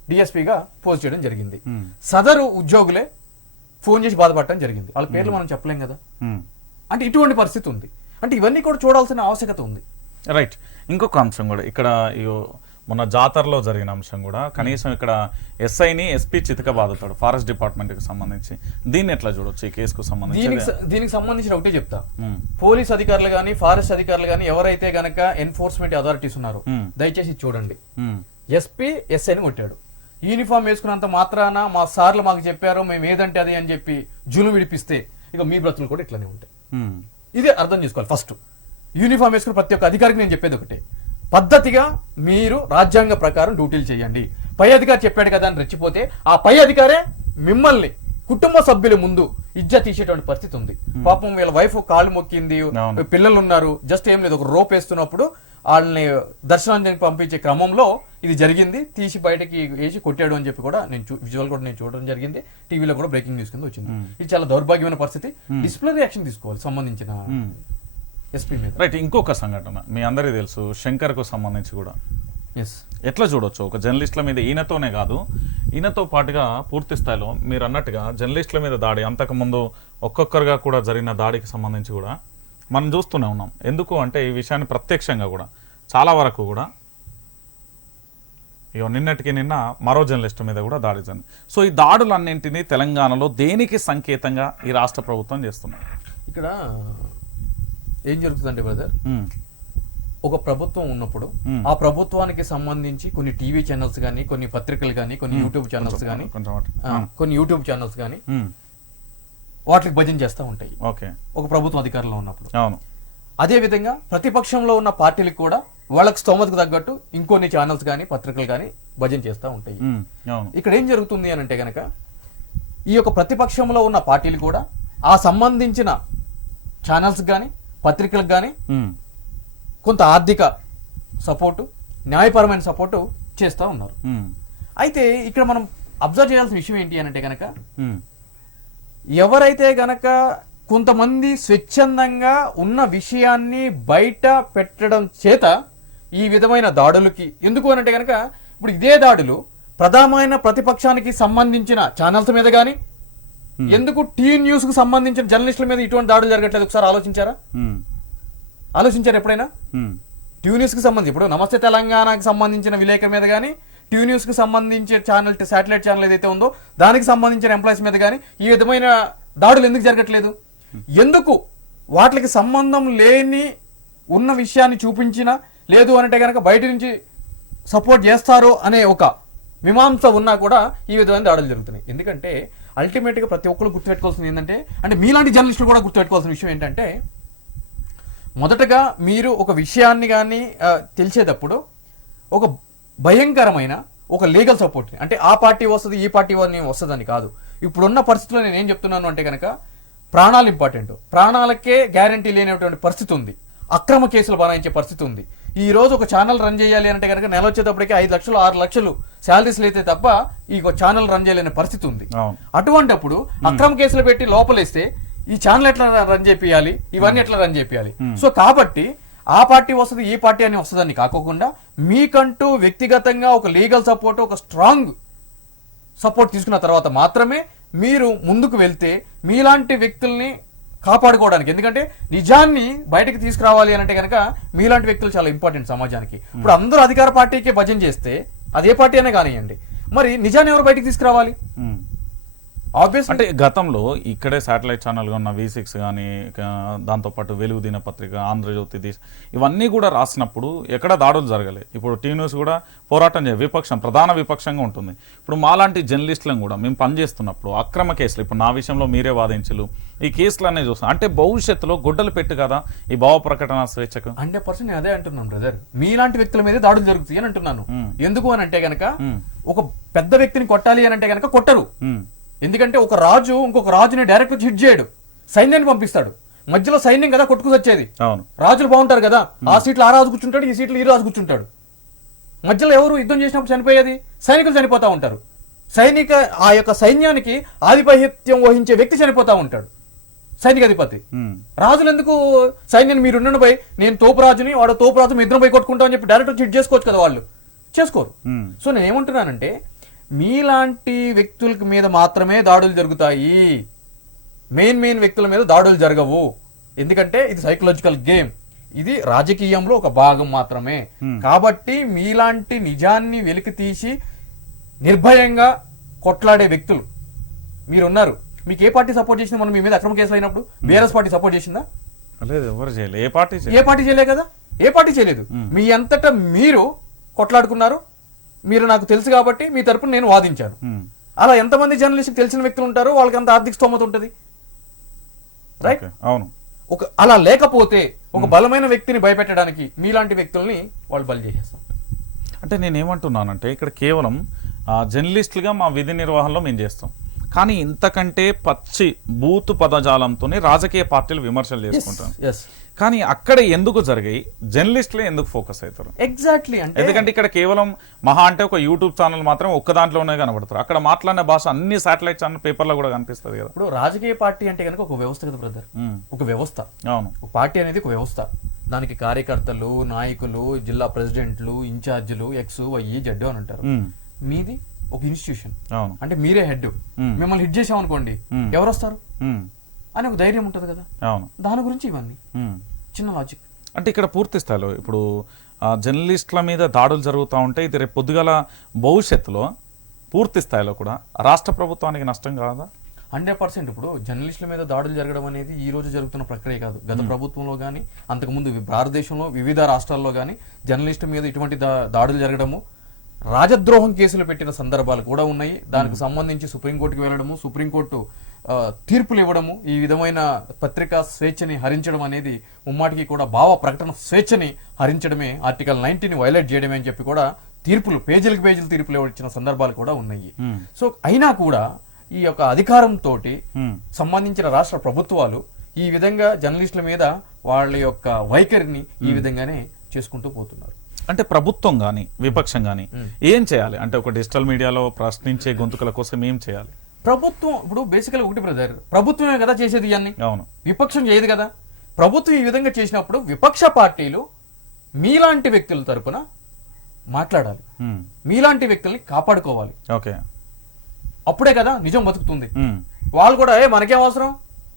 డిఎస్పీగా పోస్ట్ చేయడం జరిగింది. సదరు ఉద్యోగులే ఫోన్ చేసి బాధపడటం జరిగింది. వాళ్ళ పేర్లు మనం చెప్పలేం కదా. అంటే ఇటువంటి పరిస్థితి ఉంది. అంటే ఇవన్నీ కూడా చూడాల్సిన ఆవశ్యకత ఉంది. రైట్. ఇంకొక అంశం కూడా ఇక్కడ మొన్న జాతరలో జరిగిన అంశం కూడా, కనీసం ఇక్కడ ఎస్ఐని ఎస్పీ చితక బాదుతాడు ఫారెస్ట్ డిపార్ట్మెంట్ కి సంబంధించి. దీన్ని ఎట్లా చూడొచ్చు ఈ కేసుకు సంబంధించి? దీనికి సంబంధించిన ఒకటే చెప్తా, పోలీస్ అధికారులు గానీ ఫారెస్ట్ అధికారులు గానీ ఎవరైతే గనక ఎన్ఫోర్స్మెంట్ అథారిటీస్ ఉన్నారో దయచేసి చూడండి. ఎస్పీ ఎస్ఐని కొట్టాడు, యూనిఫామ్ వేసుకున్నంత మాత్రాన మా సార్లు మాకు చెప్పారు మేము ఏదంటే అది అని చెప్పి జులు విడిపిస్తే ఇక మీ బ్రతులు కూడా ఇట్లానే ఉంటాయి. ఇదే అర్థం చేసుకోవాలి. ఫస్ట్ యూనిఫామ్ వేసుకున్న ప్రతి ఒక్క అధికారికి నేను చెప్పేది ఒకటే, పద్ధతిగా మీరు రాజ్యాంగ ప్రకారం డ్యూటీలు చేయండి. పై అధికారి చెప్పాడు కదా అని రెచ్చిపోతే ఆ పై అధికారే మిమ్మల్ని కుటుంబ సభ్యుల ముందు ఇజ్జత్ తీసేటువంటి పరిస్థితి ఉంది. పాపం వీళ్ళ వైఫ్ కాళ్ళు మొక్కింది, పిల్లలు ఉన్నారు, జస్ట్ ఏం లేదు, ఒక రోప్ వేస్తున్నప్పుడు వాళ్ళని దర్శనానికి పంపించే క్రమంలో ఇది జరిగింది, తీసి బయటకి వేసి కొట్టాడు అని చెప్పి కూడా నేను విజువల్ కూడా నేను చూడడం జరిగింది. టీవీలో కూడా బ్రేకింగ్ న్యూస్ కింద వచ్చింది. ఇది చాలా దౌర్భాగ్యమైన పరిస్థితి. డిసిప్లినరీ యాక్షన్ తీసుకోవాలి సంబంధించిన ఎస్పీ మీద. రైట్. ఇంకొక సంఘటన మీ అందరికీ తెలుసు, శంకర్ కు సంబంధించి కూడా ఎట్లా చూడొచ్చు? ఒక జర్నలిస్టుల మీద, ఈయనతోనే కాదు ఈయనతో పాటుగా పూర్తి స్థాయిలో మీరు అన్నట్టుగా జర్నలిస్టుల మీద దాడి, అంతకుముందు ఒక్కొక్కరుగా కూడా జరిగిన దాడికి సంబంధించి కూడా మనం చూస్తూనే ఉన్నాం. ఎందుకు అంటే ఈ విషయాన్ని ప్రత్యక్షంగా కూడా చాలా వరకు కూడా నిన్నటికి నిన్న మరో జర్నలిస్ట్ మీద కూడా దాడి జరిగింది. సో ఈ దాడులన్నింటినీ తెలంగాణలో దేనికి సంకేతంగా ఈ రాష్ట్ర ప్రభుత్వం చేస్తున్నారు? ఇక్కడ ఏం జరుగుతుందంటే బ్రదర్, ఒక ప్రభుత్వం ఉన్నప్పుడు ఆ ప్రభుత్వానికి సంబంధించి కొన్ని టీవీ ఛానల్స్ కానీ, కొన్ని పత్రికలు కానీ, కొన్ని యూట్యూబ్ ఛానల్స్ కానీ, వాటికి భజన చేస్తూ ఉంటాయి. ఓకే, ఒక ప్రభుత్వం అధికారంలో ఉన్నప్పుడు. అవును. అదే విధంగా ప్రతిపక్షంలో ఉన్న పార్టీలకు కూడా వాళ్ళకి స్తోమతకు తగ్గట్టు ఇంకొన్ని ఛానల్స్ కానీ, పత్రికలు కానీ భజన చేస్తూ ఉంటాయి. ఇక్కడ ఏం జరుగుతుంది అని అంటే గనక, ఈ యొక్క ప్రతిపక్షంలో ఉన్న పార్టీలు కూడా ఆ సంబంధించిన ఛానల్స్ కానీ, పత్రికలకు కానీ కొంత ఆర్థిక సపోర్టు, న్యాయపరమైన సపోర్టు చేస్తూ ఉన్నారు. అయితే ఇక్కడ మనం అబ్జర్వ్ చేయాల్సిన విషయం ఏంటి అని అంటే గనక, ఎవరైతే గనక కొంతమంది స్వచ్ఛందంగా ఉన్న విషయాన్ని బయట పెట్టడం చేత ఈ విధమైన దాడులకి, ఎందుకు అని అంటే గనక ఇప్పుడు ఇదే దాడులు ప్రధానమైన ప్రతిపక్షానికి సంబంధించిన ఛానల్స్ మీద కానీ, ఎందుకు టీ న్యూస్ కు సంబంధించిన జర్నలిస్టుల మీద ఇటువంటి దాడులు జరగట్లేదు? ఒకసారి ఆలోచించారు ఎప్పుడైనా? టీ న్యూస్ కి సంబంధించి ఇప్పుడు నమస్తే తెలంగాణకి సంబంధించిన విలేకరు మీద కానీ, టీ న్యూస్ కి సంబంధించిన ఛానల్, శాటిలైట్ ఛానల్ ఏదైతే ఉందో దానికి సంబంధించిన ఎంప్లాయీస్ మీద కానీ ఈ విధమైన దాడులు ఎందుకు జరగట్లేదు? ఎందుకు వాటికి సంబంధం లేని ఉన్న విషయాన్ని చూపించిన, లేదు అంటే కనుక బయట నుంచి సపోర్ట్ చేస్తారు అనే ఒక మీమాంస ఉన్నా కూడా ఈ విధమైన దాడులు జరుగుతున్నాయి. ఎందుకంటే అల్టిమేట్గా ప్రతి ఒక్కరు గుర్తుపెట్టుకోవాల్సింది ఏంటంటే, అంటే మీలాంటి జర్నలిస్టులు కూడా గుర్తుపెట్టుకోవాల్సిన విషయం ఏంటంటే, మొదటగా మీరు ఒక విషయాన్ని కానీ తెలిసేటప్పుడు ఒక భయంకరమైన ఒక లీగల్ సపోర్ట్, అంటే ఆ పార్టీ వస్తుంది ఈ పార్టీ వస్తుందని కాదు. ఇప్పుడున్న పరిస్థితుల్లో నేను ఏం చెప్తున్నాను అంటే కనుక, ప్రాణాలు ఇంపార్టెంట్, ప్రాణాలకే గ్యారంటీ లేనటువంటి పరిస్థితి ఉంది, అక్రమ కేసులు బనాయించే పరిస్థితి ఉంది. ఈ రోజు ఒక ఛానల్ రన్ చేయాలి అంటే కనుక నెల వచ్చేటప్పటికి 5 లక్షలు 6 లక్షలు శాలరీస్ అయితే తప్ప ఈ ఛానల్ రన్ చేయలేని పరిస్థితి ఉంది. అటువంటిప్పుడు అక్రమ కేసులు పెట్టి లోపలేస్తే ఈ ఛానల్ ఎట్లా రన్ చేయాలి, ఇవన్నీ ఎట్లా రన్ చేయాలి? సో కాబట్టి ఆ పార్టీ వస్తుంది ఈ పార్టీ అని వస్తుందని కాకోకుండా మీకంటూ వ్యక్తిగతంగా ఒక లీగల్ సపోర్ట్, ఒక స్ట్రాంగ్ సపోర్ట్ తీసుకున్న తర్వాత మాత్రమే మీరు ముందుకు వెళ్తే మీలాంటి వ్యక్తుల్ని కాపాడుకోవడానికి, ఎందుకంటే నిజాన్ని బయటకు తీసుకురావాలి అని అంటే కనుక మీలాంటి వ్యక్తులు చాలా ఇంపార్టెంట్ సమాజానికి. ఇప్పుడు అందరూ అధికార పార్టీకే భజన చేస్తే అదే పార్టీ అనే కానివ్వండి, మరి నిజాన్ని ఎవరు బయటకు తీసుకురావాలి? ఆబ్వియస్ అంటే గతంలో ఇక్కడే శాటిలైట్ ఛానల్గా ఉన్న V6 కానీ, దాంతోపాటు వెలుగు దినపత్రిక, ఆంధ్రజ్యోతి, ఇవన్నీ కూడా రాసినప్పుడు ఎక్కడ దాడులు జరగలేదు. ఇప్పుడు టీ న్యూస్ కూడా పోరాటం విపక్షం, ప్రధాన విపక్షంగా ఉంటుంది. ఇప్పుడు మాలాంటి జర్నలిస్టులను కూడా మేము పనిచేస్తున్నప్పుడు అక్రమ కేసులు, ఇప్పుడు నా విషయంలో మీరే వాదించలు, ఈ కేసులు అనేది చూస్తాం. అంటే భవిష్యత్తులో గొడ్డలు పెట్టు కదా ఈ భావ ప్రకటన స్వేచ్ఛకు. 100% అదే అంటున్నాను బ్రదర్, మీలాంటి వ్యక్తుల మీద దాడులు జరుగుతాయి అని అంటున్నాను. ఎందుకు అని అంటే గనక, ఒక పెద్ద వ్యక్తిని కొట్టాలి అని అంటే గనక కొట్టరు. ఎందుకంటే ఒక రాజు ఇంకొక రాజుని డైరెక్ట్ హిట్ చేయడు, సైన్యాన్ని పంపిస్తాడు. మధ్యలో సైన్యం కదా కొట్టుకు వచ్చేది. రాజులు బాగుంటారు కదా, ఆ సీట్లు ఆ రాజు కూర్చుంటాడు, ఈ సీట్లు ఈ రాజు కూర్చుంటాడు. మధ్యలో ఎవరు యుద్ధం చేసినప్పుడు చనిపోయేది? సైనికులు చనిపోతా ఉంటారు. ఆ యొక్క సైన్యానికి ఆధిపత్యం వహించే వ్యక్తి చనిపోతా ఉంటాడు, సైనికాధిపతి. రాజులు ఎందుకు సైన్యాన్ని మీరు ఉండండి పోయి, నేను తోపు రాజుని వాడు తోపు రాజు, మీ ఇద్దరం పోయి కొట్టుకుంటామని చెప్పి డైరెక్ట్ హిట్ చేసుకోవచ్చు కదా, వాళ్ళు చేసుకోరు. సో నేను ఏమంటున్నానంటే, మీలాంటి వ్యక్తుల మీద మాత్రమే దాడులు జరుగుతాయి, మెయిన్ వ్యక్తుల మీద దాడులు జరగవు. ఎందుకంటే ఇది సైకలాజికల్ గేమ్, ఇది రాజకీయంలో ఒక భాగం మాత్రమే. కాబట్టి మీలాంటి నిజాన్ని వెలికి తీసి నిర్భయంగా కొట్లాడే వ్యక్తులు మీరున్నారు. మీకు ఏ పార్టీ సపోర్ట్ చేసింది? మనం మీ మీద అక్రమ కేసులు అయినప్పుడు బీఆర్ఎస్ పార్టీ సపోర్ట్ చేసిందా? లేదు, ఎవరు చేయలేదు. ఏ పార్టీ చేయలేదు కదా, ఏ పార్టీ చేయలేదు. మీ అంతటా మీరు కొట్లాడుకున్నారు. మీరు నాకు తెలుసు కాబట్టి మీ తరపున నేను వాదించాను. అలా ఎంతమంది జర్నలిస్ట్ తెలిసిన వ్యక్తులు ఉంటారో వాళ్ళకి అంత ఆర్థిక స్తోమత ఉంటుంది, రైట్? అవును. అలా లేకపోతే ఒక బలమైన వ్యక్తిని భయపెట్టడానికి మీలాంటి వ్యక్తుల్ని వాళ్ళు బలి చేసేస్తారు. అంటే నేనేమంటున్నానంటే, ఇక్కడ కేవలం జర్నలిస్టులుగా మా విధి నిర్వహణలో మేము చేస్తాం, కానీ ఇంతకంటే పచ్చి బూతు పదజాలంతోనే రాజకీయ పార్టీలు విమర్శలు చేసుకుంటాం. కానీ అక్కడ ఎందుకు జరిగాయి? జర్నలిస్టులే ఎందుకు ఫోకస్ అవుతారు? ఎగ్జాక్ట్లీ. ఎందుకంటే ఇక్కడ కేవలం మహా అంటే ఒక యూట్యూబ్ ఛానల్ మాత్రం ఒక్క దాంట్లోనే కనబడతారు. అక్కడ మాట్లాడిన భాష అన్ని శాటిలైట్ ఛానల్ పేపర్లో కూడా కనిపిస్తుంది కదా. ఇప్పుడు రాజకీయ పార్టీ అంటే కనుక ఒక వ్యవస్థ కదా బ్రదర్, ఒక వ్యవస్థ. అవును, ఒక పార్టీ అనేది ఒక వ్యవస్థ. దానికి కార్యకర్తలు, నాయకులు, జిల్లా ప్రెసిడెంట్లు, ఇన్ఛార్జీలు, XYZ అని ఉంటారు. మీది ఒక ఇన్స్టిట్యూషన్, అంటే మీరే హెడ్. మిమ్మల్ని హిట్ చేసామనుకోండి ఎవరు వస్తారు? అని ఒక ధైర్యం ఉంటుంది కదా, అవును. దాని గురించి ఇవన్నీ చిన్న లాజిక్. అంటే ఇక్కడ పూర్తి స్థాయిలో ఇప్పుడు జర్నలిస్టుల మీద దాడులు జరుగుతూ ఉంటే ఇది రేపు పొద్దుగల భవిష్యత్తులో పూర్తి స్థాయిలో కూడా రాష్ట్ర ప్రభుత్వానికి నష్టం కాదా? 100%. ఇప్పుడు జర్నలిస్టుల మీద దాడులు జరగడం అనేది ఈ రోజు జరుగుతున్న ప్రక్రియ కాదు. గత ప్రభుత్వంలో కానీ అంతకుముందు భారతదేశంలో వివిధ రాష్ట్రాల్లో కానీ జర్నలిస్టు మీద ఇటువంటి దాడులు జరగడము, రాజద్రోహం కేసులు పెట్టిన సందర్భాలు కూడా ఉన్నాయి. దానికి సంబంధించి సుప్రీంకోర్టుకి వెళ్ళడము, సుప్రీంకోర్టు తీర్పులు ఇవ్వడము, ఈ విధమైన పత్రికా స్వేచ్ఛని హరించడం అనేది ముమ్మాటికి కూడా భావ ప్రకటన స్వేచ్ఛని హరించడమే, ఆర్టికల్ 90ని వైలేట్ చేయడమే అని చెప్పి కూడా తీర్పులు పేజీలకు పేజీలు తీర్పులు ఇచ్చిన సందర్భాలు కూడా ఉన్నాయి. సో అయినా కూడా ఈ యొక్క అధికారంతో సంబంధించిన రాష్ట్ర ప్రభుత్వాలు ఈ విధంగా జర్నలిస్టుల మీద వాళ్ళ యొక్క వైఖరిని ఈ విధంగానే చేసుకుంటూ పోతున్నారు. అంటే ప్రభుత్వం కానీ విపక్షం కానీ ఏం చేయాలి? అంటే ఒక డిజిటల్ మీడియాలో ప్రశ్నించే గొంతుకల కోసం ఏం చేయాలి? ప్రభుత్వం ఇప్పుడు బేసికల్ ఒకటి బ్రదర్, ప్రభుత్వమే కదా చేసేది ఇవన్నీ, అవును, విపక్షం చేయదు కదా. ప్రభుత్వం ఈ విధంగా చేసినప్పుడు విపక్ష పార్టీలు మీలాంటి వ్యక్తుల తరపున మాట్లాడాలి, మీలాంటి వ్యక్తుల్ని కాపాడుకోవాలి. ఓకే, అప్పుడే కదా నిజం బతుకుతుంది. వాళ్ళు కూడా మనకేం అవసరం,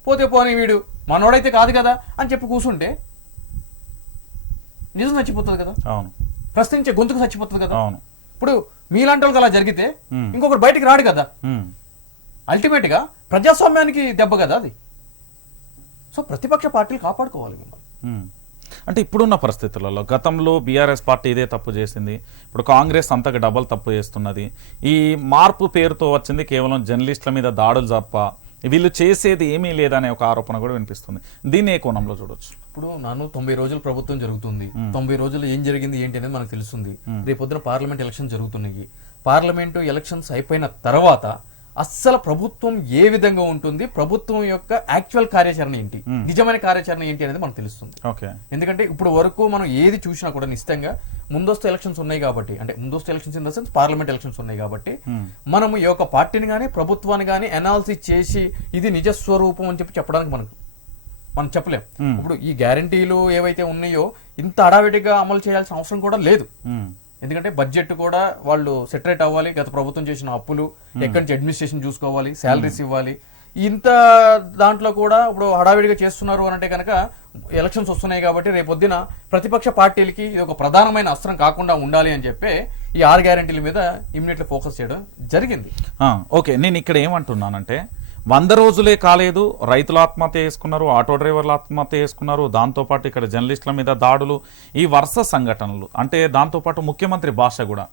పోతే పోనీ వీడు మనోడైతే కాదు కదా అని చెప్పి కూర్చుంటే నిజం చచ్చిపోతుంది కదా, అవును, ప్రశ్నించే గొంతుకు చచ్చిపోతుంది కదా. అవును. ఇప్పుడు మీలాంటి వాళ్ళకి అలా జరిగితే ఇంకొకటి బయటికి రాడు కదా. అల్టిమేట్ గా ప్రజాస్వామ్యానికి దెబ్బ కదా అది. సో ప్రతిపక్ష పార్టీలు కాపాడుకోవాలి మిమ్మల్ని. అంటే ఇప్పుడున్న పరిస్థితులలో గతంలో బీఆర్ఎస్ పార్టీ ఇదే తప్పు చేసింది, ఇప్పుడు కాంగ్రెస్ అంతగా డబల్ తప్పు చేస్తున్నది. ఈ మార్పు పేరుతో వచ్చింది కేవలం జర్నలిస్టుల మీద దాడులు తప్ప వీళ్ళు చేసేది ఏమీ లేదనే ఒక ఆరోపణ కూడా వినిపిస్తుంది. దీన్ని ఏ కోణంలో చూడొచ్చు? ఇప్పుడు 90 రోజులు ప్రభుత్వం జరుగుతుంది, 90 రోజులు ఏం జరిగింది ఏంటి అనేది మనకు తెలుస్తుంది. రేపొద్దున పార్లమెంట్ ఎలక్షన్ జరుగుతున్నాయి. పార్లమెంటు ఎలక్షన్స్ అయిపోయిన తర్వాత అస్సలు ప్రభుత్వం ఏ విధంగా ఉంటుంది, ప్రభుత్వం యొక్క యాక్చువల్ కార్యాచరణ ఏంటి, నిజమైన కార్యాచరణ ఏంటి అనేది మనకు తెలుస్తుంది. ఎందుకంటే ఇప్పుడు వరకు మనం ఏది చూసినా కూడా నిశ్చితంగా ముందస్తు ఎలక్షన్స్ ఉన్నాయి కాబట్టి, అంటే ముందస్తు elections in the sense parliament elections ఉన్నాయి కాబట్టి మనం ఈ యొక్క పార్టీని కానీ ప్రభుత్వాన్ని కానీ అనాలిసిస్ చేసి ఇది నిజస్వరూపం అని చెప్పడానికి మనం చెప్పలేం. ఇప్పుడు ఈ గ్యారంటీలు ఏవైతే ఉన్నాయో ఇంత అడావిడిగా అమలు చేయాల్సిన అవసరం కూడా లేదు. ఎందుకంటే బడ్జెట్ కూడా వాళ్ళు సెటరేట్ అవ్వాలి, గత ప్రభుత్వం చేసిన అప్పులు ఎక్కడి నుంచి అడ్మినిస్ట్రేషన్ చూసుకోవాలి, శాలరీస్ ఇవ్వాలి, ఇంత దాంట్లో కూడా ఇప్పుడు హడావిడిగా చేస్తున్నారు అని అంటే కనుక ఎలక్షన్స్ వస్తున్నాయి కాబట్టి రేపొద్దున ప్రతిపక్ష పార్టీలకి ఇది ఒక ప్రధానమైన అస్త్రం కాకుండా ఉండాలి అని చెప్పి ఈ 6 గ్యారంటీల మీద ఇమ్మీడియట్లీ ఫోకస్ చేయడం జరిగింది. ఓకే, నేను ఇక్కడ ఏమంటున్నానంటే 100 రోజులే కాలేదు, రైతులు ఆత్మహత్య చేసుకున్నారు, ఆటో డ్రైవర్లు ఆత్మహత్య చేసుకున్నారు, దాంతోపాటు ఇక్కడ జర్నలిస్టుల మీద దాడులు, ఈ వరుస సంఘటనలు. అంటే దాంతోపాటు ముఖ్యమంత్రి భాష కూడా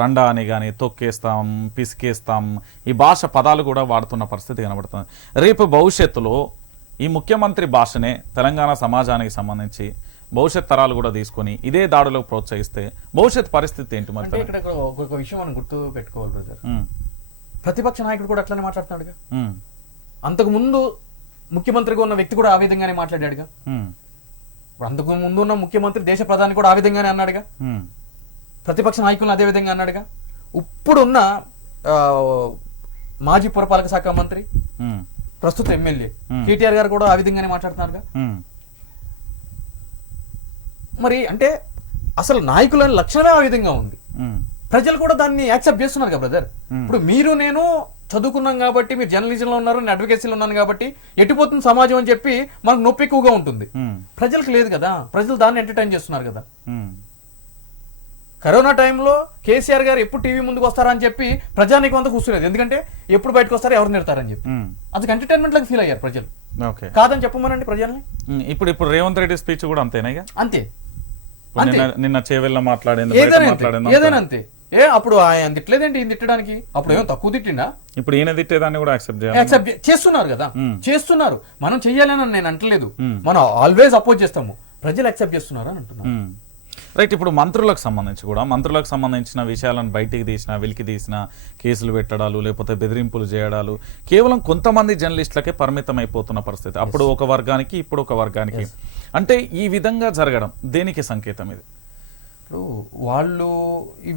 రండా అని కానీ తొక్కేస్తాం, పిసికేస్తాం, ఈ భాష పదాలు కూడా వాడుతున్న పరిస్థితి కనబడుతుంది. రేపు భవిష్యత్తులో ఈ ముఖ్యమంత్రి భాషనే తెలంగాణ సమాజానికి సంబంధించి భవిష్యత్ తరాలు కూడా తీసుకొని ఇదే దాడులకు ప్రోత్సహిస్తే భవిష్యత్ పరిస్థితి ఏంటి? అంటే ఇక్కడ ఒక విషయం మనం గుర్తు పెట్టుకోవాలి బ్రదర్, ప్రతిపక్ష నాయకుడు కూడా అట్లానే మాట్లాడుతున్నాడుగా. అంతకు ముందు ముఖ్యమంత్రిగా ఉన్న వ్యక్తి కూడా ఆ విధంగానే మాట్లాడాడుగా. అంతకు ముందు ఉన్న ముఖ్యమంత్రి దేశ ప్రధాని కూడా ఆ విధంగానే అన్నాడుగా, ప్రతిపక్ష నాయకులను అదే విధంగా అన్నాడుగా. ఇప్పుడున్న మాజీ పురపాలక శాఖ మంత్రి ప్రస్తుత ఎమ్మెల్యే కేటీఆర్ గారు కూడా ఆ విధంగానే మాట్లాడుతున్నారుగా. మరి అంటే అసలు నాయకుల లక్షణమే ఆ విధంగా ఉంది. ప్రజలు కూడా దాన్ని యాక్సెప్ట్ చేస్తున్నారు కదా బ్రదర్. ఇప్పుడు మీరు నేను చదువుకున్నాం కాబట్టి, మీరు జర్నలిజంలో ఉన్నారు, నేను అడ్వకేసీలో ఉన్నాను కాబట్టి ఎట్టిపోతుంది సమాజం అని చెప్పి మనకు నొప్పి ఎక్కువగా ఉంటుంది. ప్రజలకు లేదు కదా, ప్రజలు దాన్ని ఎంటర్టైన్ చేస్తున్నారు కదా. కరోనా టైంలో కేసీఆర్ గారు ఎప్పుడు టీవీ ముందుకు వస్తారని చెప్పి ప్రజానికి అంతా కూర్చునేది, ఎందుకంటే ఎప్పుడు బయటకు వస్తారో ఎవరు నిడతారని చెప్పి అది ఎంటర్టైన్మెంట్ లాగా ఫీల్ అయ్యారు ప్రజలు. కాదని చెప్పమనండి ప్రజల్ని. ఇప్పుడు రేవంత్ రెడ్డి స్పీచ్ కూడా అంతేనా? అంతే. నిన్న చేవెళ్ళ ఏదైనా అంతే. అప్పుడు ఆయన తిట్టలేదేంటి, ఈయన తిట్టడానికి అప్పుడు ఏమో తక్కువ తిట్టిందా? ఇప్పుడు ఈయన తిట్టేదాన్ని కూడా యాక్సెప్ట్ చేస్తున్నారు కదా, చేస్తున్నారు. మనం చెయ్యాలని నేను అంటలేదు, మనం ఆల్వేస్ అపోజ్ చేస్తాము, ప్రజలు యాక్సెప్ట్ చేస్తున్నారు అని అంటున్నారు. రైట్. ఇప్పుడు మంత్రులకు సంబంధించిన విషయాలను బయటికి తీసిన, వెలికి తీసిన, కేసులు పెట్టడాలు లేకపోతే బెదిరింపులు చేయడాలు కేవలం కొంతమంది జర్నలిస్టులకే పరిమితం అయిపోతున్న పరిస్థితి. అప్పుడు ఒక వర్గానికి, ఇప్పుడు ఒక వర్గానికి. అంటే ఈ విధంగా జరగడం దేనికి సంకేతం ఇది? ఇప్పుడు వాళ్ళు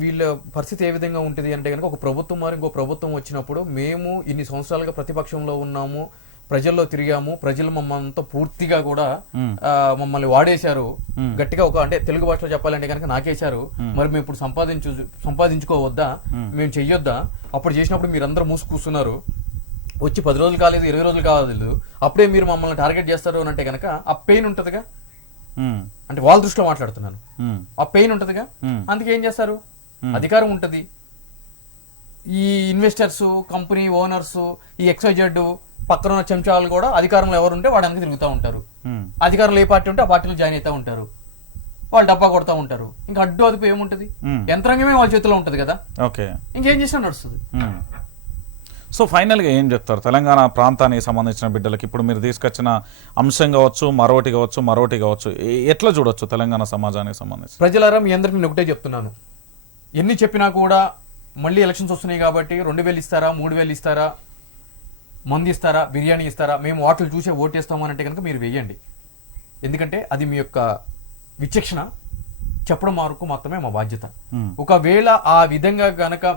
వీళ్ళ పరిస్థితి ఏ విధంగా ఉంటుంది అంటే కనుక, ఒక ప్రభుత్వం మరి ఇంకో ప్రభుత్వం వచ్చినప్పుడు మేము ఇన్ని సంవత్సరాలుగా ప్రతిపక్షంలో ఉన్నాము, ప్రజల్లో తిరిగాము, ప్రజలు మమ్మల్ని పూర్తిగా కూడా మమ్మల్ని వాడేశారు గట్టిగా. అంటే తెలుగు భాషలో చెప్పాలంటే కనుక నాకేశారు, మరి మేము ఇప్పుడు సంపాదించుకోవద్దా, మేము చెయ్యొద్దా, అప్పుడు చేసినప్పుడు మీరందరూ మూసుకూస్తున్నారు, వచ్చి 10 రోజులు కాలేదు, 20 రోజులు కాలేదు, అప్పుడే మీరు మమ్మల్ని టార్గెట్ చేస్తారు అని అంటే కనుక ఆ పెయిన్ ఉంటుందిగా. అంటే వాళ్ళ దృష్టిలో మాట్లాడుతున్నాను. ఆ పెయిన్ ఉంటుందిగా, అందుకే ఏం చేస్తారు, అధికారం ఉంటుంది. ఈ ఇన్వెస్టర్స్, కంపెనీ ఓనర్స్, ఈ XYZ పక్కన ఉన్న చెంచాలు కూడా అధికారంలో ఎవరు ఉంటే వాడానికి తిరుగుతూ ఉంటారు. అధికారంలో ఏ పార్టీ ఉంటే ఆ పార్టీలో జాయిన్ అవుతూ ఉంటారు, వాళ్ళు డబ్బా కొడతా ఉంటారు. ఇంకా అడ్డు అదుపు ఏముంటది, యంత్రాంగమే వాళ్ళ చేతిలో ఉంటది కదా. ఓకే, ఇంకేం చేసినా నడుస్తుంది. సో ఫైనల్గా ఏం చెప్తారు తెలంగాణ ప్రాంతానికి సంబంధించిన బిడ్డలకి? ఇప్పుడు మీరు తీసుకొచ్చిన అంశం కావచ్చు, మరొకటి కావచ్చు, ఎట్లా చూడొచ్చు తెలంగాణ సమాజానికి సంబంధించి? ప్రజలారా, మీ అందరికి నేను ఒకటే చెప్తున్నాను, ఎన్ని చెప్పినా కూడా మళ్ళీ ఎలక్షన్స్ వస్తున్నాయి కాబట్టి 2000 ఇస్తారా, 3000 ఇస్తారా, మంది ఇస్తారా, బిర్యానీ ఇస్తారా, మేము వాటిని చూసే ఓటేస్తామని అంటే కనుక మీరు వెయ్యండి. ఎందుకంటే అది మీ యొక్క విచక్షణ, చెప్పడం వరకు మాత్రమే మా బాధ్యత. ఒకవేళ ఆ విధంగా గనక